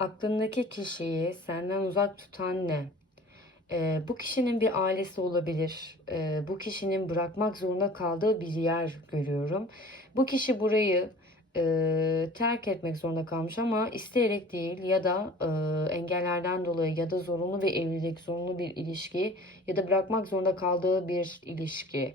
Aklındaki kişiyi senden uzak tutan ne? Eee, bu kişinin bir ailesi olabilir. Eee, bu kişinin bırakmak zorunda kaldığı bir yer görüyorum. Bu kişi burayı eee, terk etmek zorunda kalmış ama isteyerek değil ya da eee, engellerden dolayı ya da zorunlu bir evlilik, zorunlu bir ilişki ya da bırakmak zorunda kaldığı bir ilişki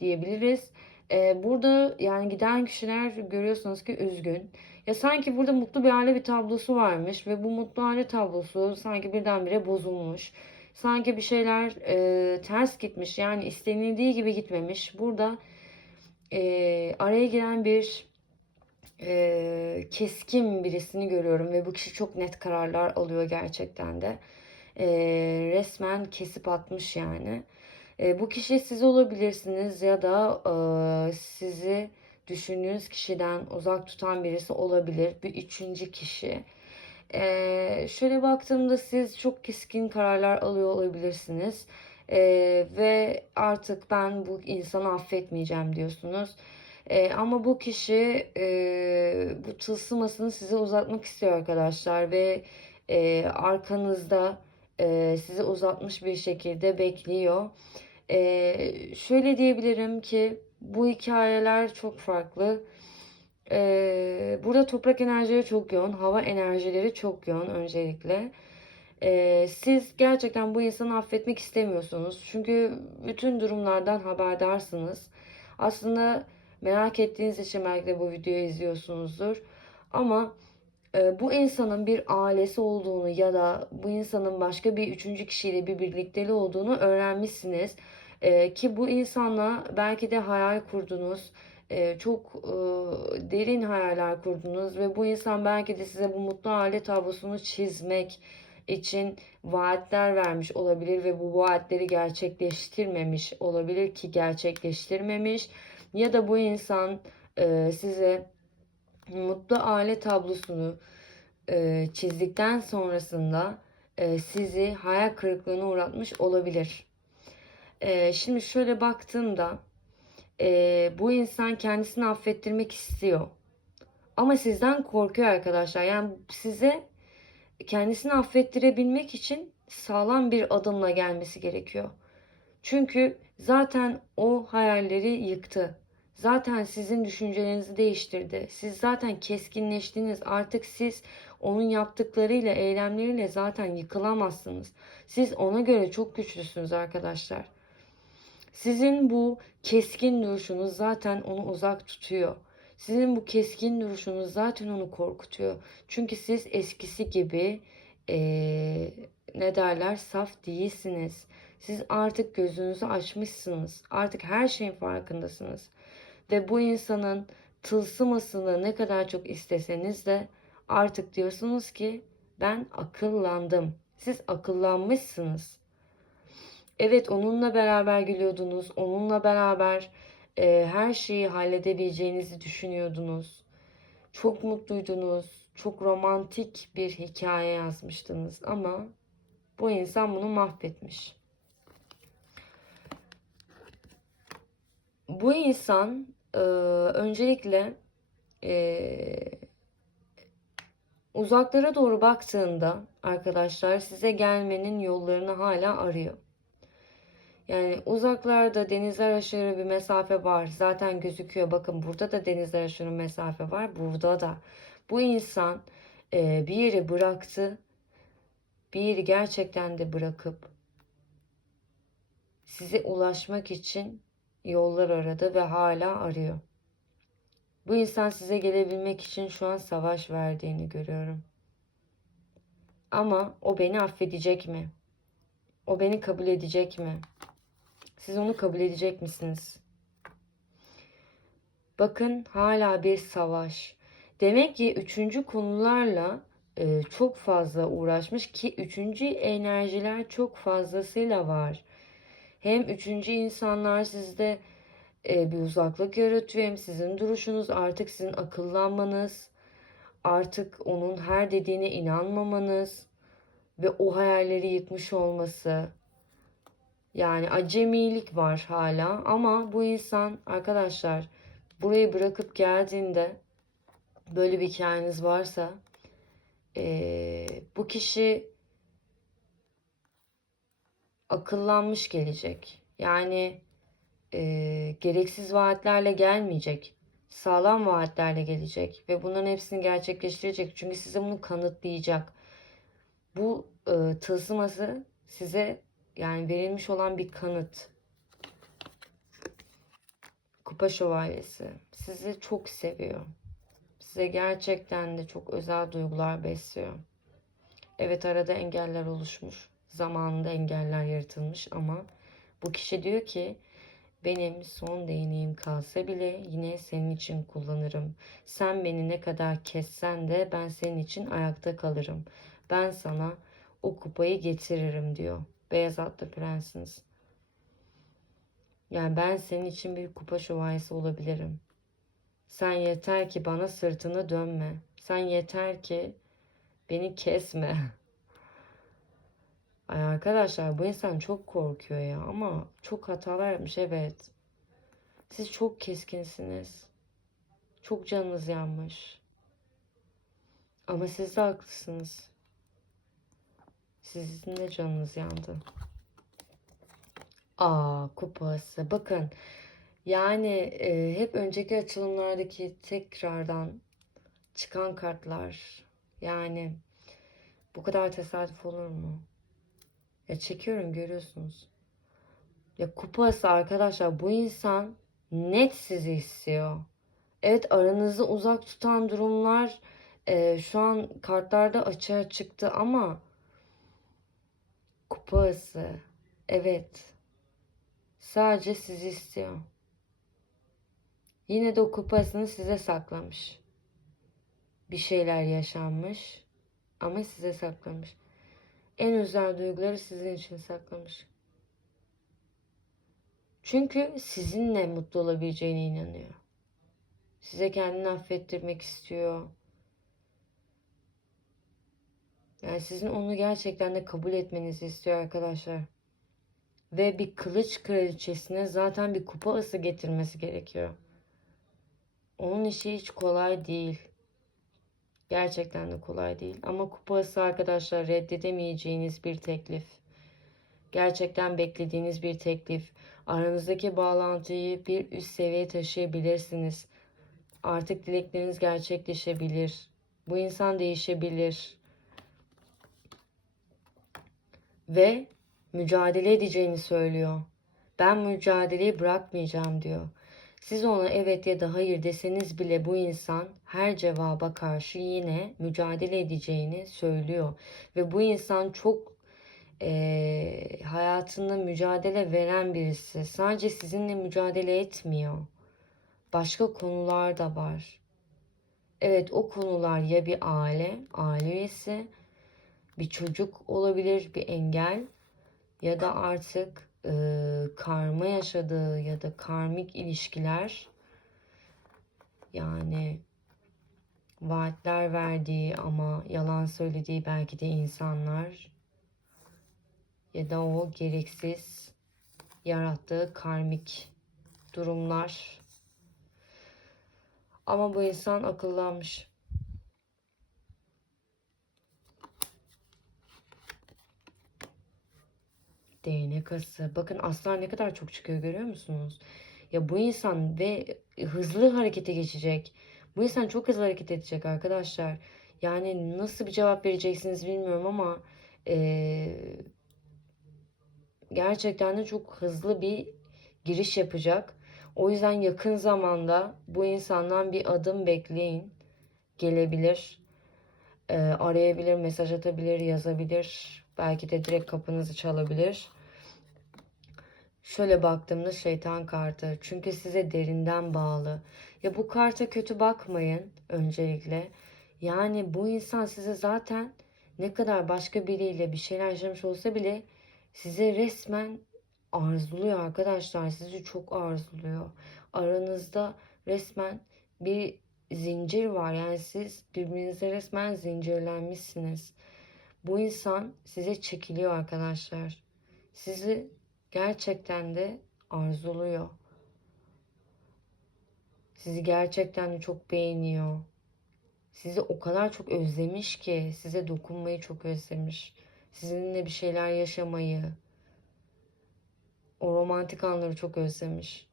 diyebiliriz. Eee, burada yani giden kişiler görüyorsunuz ki üzgün. Ya sanki burada mutlu bir aile bir tablosu varmış ve bu mutlu aile tablosu sanki birdenbire bozulmuş. Sanki bir şeyler e, ters gitmiş yani istenildiği gibi gitmemiş. Burada e, araya giren bir e, keskin birisini görüyorum ve bu kişi çok net kararlar alıyor gerçekten de. E, resmen kesip atmış yani. E, bu kişi siz olabilirsiniz ya da e, sizi düşündüğünüz kişiden uzak tutan birisi olabilir. Bir üçüncü kişi. E, şöyle baktığımda siz çok keskin kararlar alıyor olabilirsiniz. E, ve artık ben bu insanı affetmeyeceğim diyorsunuz. E, ama bu kişi e, bu tılsımasını size uzatmak istiyor arkadaşlar ve e, arkanızda e, sizi uzatmış bir şekilde bekliyor. Ee, şöyle diyebilirim ki bu hikayeler çok farklı. Ee, burada toprak enerjileri çok yoğun, hava enerjileri çok yoğun öncelikle. Ee, siz gerçekten bu insanı affetmek istemiyorsunuz. Çünkü bütün durumlardan haberdarsınız. Aslında merak ettiğiniz için belki de bu videoyu izliyorsunuzdur. Ama bu insanın bir ailesi olduğunu ya da bu insanın başka bir üçüncü kişiyle bir birlikteliği olduğunu öğrenmişsiniz. E, ki bu insanla belki de hayal kurdunuz. E, çok e, derin hayaller kurdunuz ve bu insan belki de size bu mutlu aile tablosunu çizmek için vaatler vermiş olabilir ve bu vaatleri gerçekleştirmemiş olabilir ki gerçekleştirmemiş ya da bu insan e, size mutlu aile tablosunu e, çizdikten sonrasında e, sizi hayal kırıklığına uğratmış olabilir. E, şimdi şöyle baktığımda e, bu insan kendisini affettirmek istiyor. Ama sizden korkuyor arkadaşlar. Yani size kendisini affettirebilmek için sağlam bir adımla gelmesi gerekiyor. Çünkü zaten o hayalleri yıktı. Zaten sizin düşüncelerinizi değiştirdi. Siz zaten keskinleştiniz. Artık siz onun yaptıklarıyla, eylemleriyle zaten yıkılamazsınız. Siz ona göre çok güçlüsünüz arkadaşlar. Sizin bu keskin duruşunuz zaten onu uzak tutuyor. Sizin bu keskin duruşunuz zaten onu korkutuyor. Çünkü siz eskisi gibi ee, ne derler saf değilsiniz. Siz artık gözünüzü açmışsınız. Artık her şeyin farkındasınız. Ve bu insanın tılsımasını ne kadar çok isteseniz de artık diyorsunuz ki ben akıllandım. Siz akıllanmışsınız. Evet onunla beraber gülüyordunuz. Onunla beraber e, her şeyi halledebileceğinizi düşünüyordunuz. Çok mutluydunuz. Çok romantik bir hikaye yazmıştınız ama bu insan bunu mahvetmiş. Bu insan e, öncelikle e, uzaklara doğru baktığında arkadaşlar size gelmenin yollarını hala arıyor. Yani uzaklarda denizler aşırı bir mesafe var. Zaten gözüküyor. Bakın burada da denizler aşırı mesafe var. Burada da. Bu insan e, bir yeri bıraktı. Bir yeri gerçekten de bırakıp size ulaşmak için yollar aradı ve hala arıyor. Bu insan size gelebilmek için şu an savaş verdiğini görüyorum. Ama o beni affedecek mi? O beni kabul edecek mi? Siz onu kabul edecek misiniz? Bakın hala bir savaş. Demek ki üçüncü konularla e, çok fazla uğraşmış ki üçüncü enerjiler çok fazlasıyla var. Hem üçüncü insanlar sizde e, bir uzaklık yaratıyor hem sizin duruşunuz artık sizin akıllanmanız, artık onun her dediğine inanmamanız ve o hayalleri yıkmış olması. Yani acemilik var hala ama bu insan arkadaşlar burayı bırakıp geldiğinde böyle bir hikayeniz varsa ee, bu kişi akıllanmış gelecek. Yani e, gereksiz vaatlerle gelmeyecek. Sağlam vaatlerle gelecek ve bunların hepsini gerçekleştirecek. Çünkü size bunu kanıtlayacak. Bu e, tılsıması size yani verilmiş olan bir kanıt. Kupa şövalyesi sizi çok seviyor. Size gerçekten de çok özel duygular besliyor. Evet arada engeller oluşmuş. Zamanında engeller yaratılmış ama bu kişi diyor ki benim son değneğim kalsa bile yine senin için kullanırım. Sen beni ne kadar kessen de ben senin için ayakta kalırım. Ben sana o kupayı getiririm diyor. Beyaz atlı prensiniz. Yani ben senin için bir kupa şövalyesi olabilirim. Sen yeter ki bana sırtını dönme. Sen yeter ki beni kesme. Ay arkadaşlar bu insan çok korkuyor ya ama çok hatalar yapmış evet. Siz çok keskinsiniz. Çok canınız yanmış. Ama siz de haklısınız. Sizin de canınız yandı. Aa kupası. Bakın yani e, hep önceki açılımlardaki tekrardan çıkan kartlar. Yani bu kadar tesadüf olur mu? Ya çekiyorum görüyorsunuz. Ya kupası arkadaşlar bu insan net sizi istiyor. Evet aranızı uzak tutan durumlar e, şu an kartlarda açığa çıktı ama kupası evet sadece sizi istiyor. Yine de o kupasını size saklamış. Bir şeyler yaşanmış ama size saklamış. En özel duyguları sizin için saklamış. Çünkü sizinle mutlu olabileceğine inanıyor. Size kendini affettirmek istiyor. Yani sizin onu gerçekten de kabul etmenizi istiyor arkadaşlar. Ve bir kılıç kraliçesine zaten bir kupa ısı getirmesi gerekiyor. Onun işi hiç kolay değil. Gerçekten de kolay değil. Ama kupası arkadaşlar reddedemeyeceğiniz bir teklif. Gerçekten beklediğiniz bir teklif. Aranızdaki bağlantıyı bir üst seviyeye taşıyabilirsiniz. Artık dilekleriniz gerçekleşebilir. Bu insan değişebilir. Ve mücadele edeceğini söylüyor. Ben mücadeleyi bırakmayacağım diyor. Siz ona evet ya da hayır deseniz bile bu insan her cevaba karşı yine mücadele edeceğini söylüyor. Ve bu insan çok e, hayatında mücadele veren birisi. Sadece sizinle mücadele etmiyor. Başka konular da var. Evet o konular ya bir aile, aile üyesi, bir çocuk olabilir, bir engel ya da artık e, karma yaşadığı ya da karmik ilişkiler yani vaatler verdiği ama yalan söylediği belki de insanlar ya da o gereksiz yarattığı karmik durumlar. Ama bu insan akıllanmış. Değnek ası. Bakın aslar ne kadar çok çıkıyor görüyor musunuz? Ya bu insan ve hızlı harekete geçecek. Bu insan çok hızlı hareket edecek arkadaşlar. Yani nasıl bir cevap vereceksiniz bilmiyorum ama ee, gerçekten de çok hızlı bir giriş yapacak. O yüzden yakın zamanda bu insandan bir adım bekleyin. Gelebilir. E, arayabilir, mesaj atabilir, yazabilir. Belki de direkt kapınızı çalabilir. Şöyle baktığımda şeytan kartı. Çünkü size derinden bağlı. Ya bu karta kötü bakmayın öncelikle. Yani bu insan size zaten ne kadar başka biriyle bir şeyler yaşamış olsa bile size resmen arzuluyor arkadaşlar. Sizi çok arzuluyor. Aranızda resmen bir zincir var. Yani siz birbirinize resmen zincirlenmişsiniz. Bu insan size çekiliyor arkadaşlar. Sizi gerçekten de arzuluyor. Sizi gerçekten de çok beğeniyor. sizi o kadar çok özlemiş ki size dokunmayı çok özlemiş. Sizinle bir şeyler yaşamayı, o romantik anları çok özlemiş.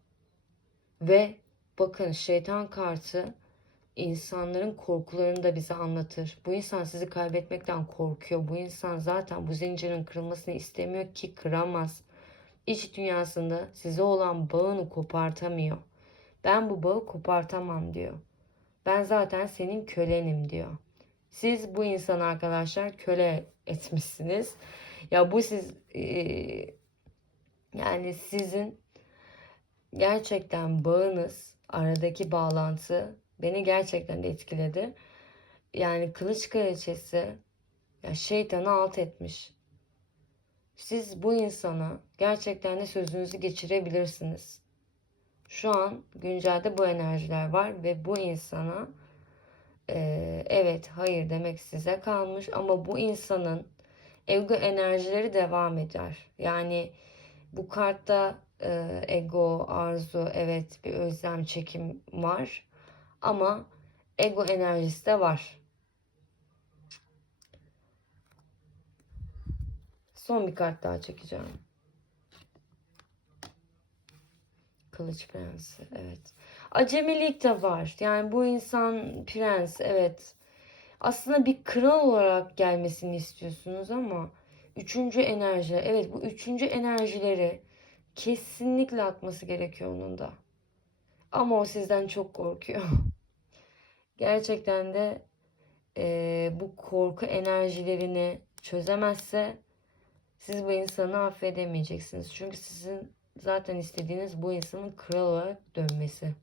Ve bakın şeytan kartı insanların korkularını da bize anlatır. Bu insan sizi kaybetmekten korkuyor. Bu insan zaten bu zincirin kırılmasını istemiyor ki kıramaz. İç dünyasında size olan bağını kopartamıyor. Ben bu bağı kopartamam diyor. Ben zaten senin kölenim diyor. Siz bu insan arkadaşlar köle etmişsiniz. Ya bu siz eee, yani sizin gerçekten bağınız, aradaki bağlantı beni gerçekten de etkiledi. Yani kılıç kraliçesi ya şeytanı alt etmiş. Siz bu insana gerçekten de sözünüzü geçirebilirsiniz. Şu an güncelde bu enerjiler var ve bu insana eee, evet hayır demek size kalmış ama bu insanın ego enerjileri devam eder. Yani bu kartta e, ego, arzu, evet bir özlem, çekim var. Ama ego enerjisi de var. Son bir kart daha çekeceğim. Kılıç Prensi, evet. Acemilik de var. Yani bu insan prens, evet. Aslında bir kral olarak gelmesini istiyorsunuz ama üçüncü enerji, evet bu üçüncü enerjileri kesinlikle atması gerekiyor onun da. Ama o sizden çok korkuyor. Gerçekten de eee, bu korku enerjilerini çözemezse siz bu insanı affedemeyeceksiniz. Çünkü sizin zaten istediğiniz bu insanın kral olarak dönmesi.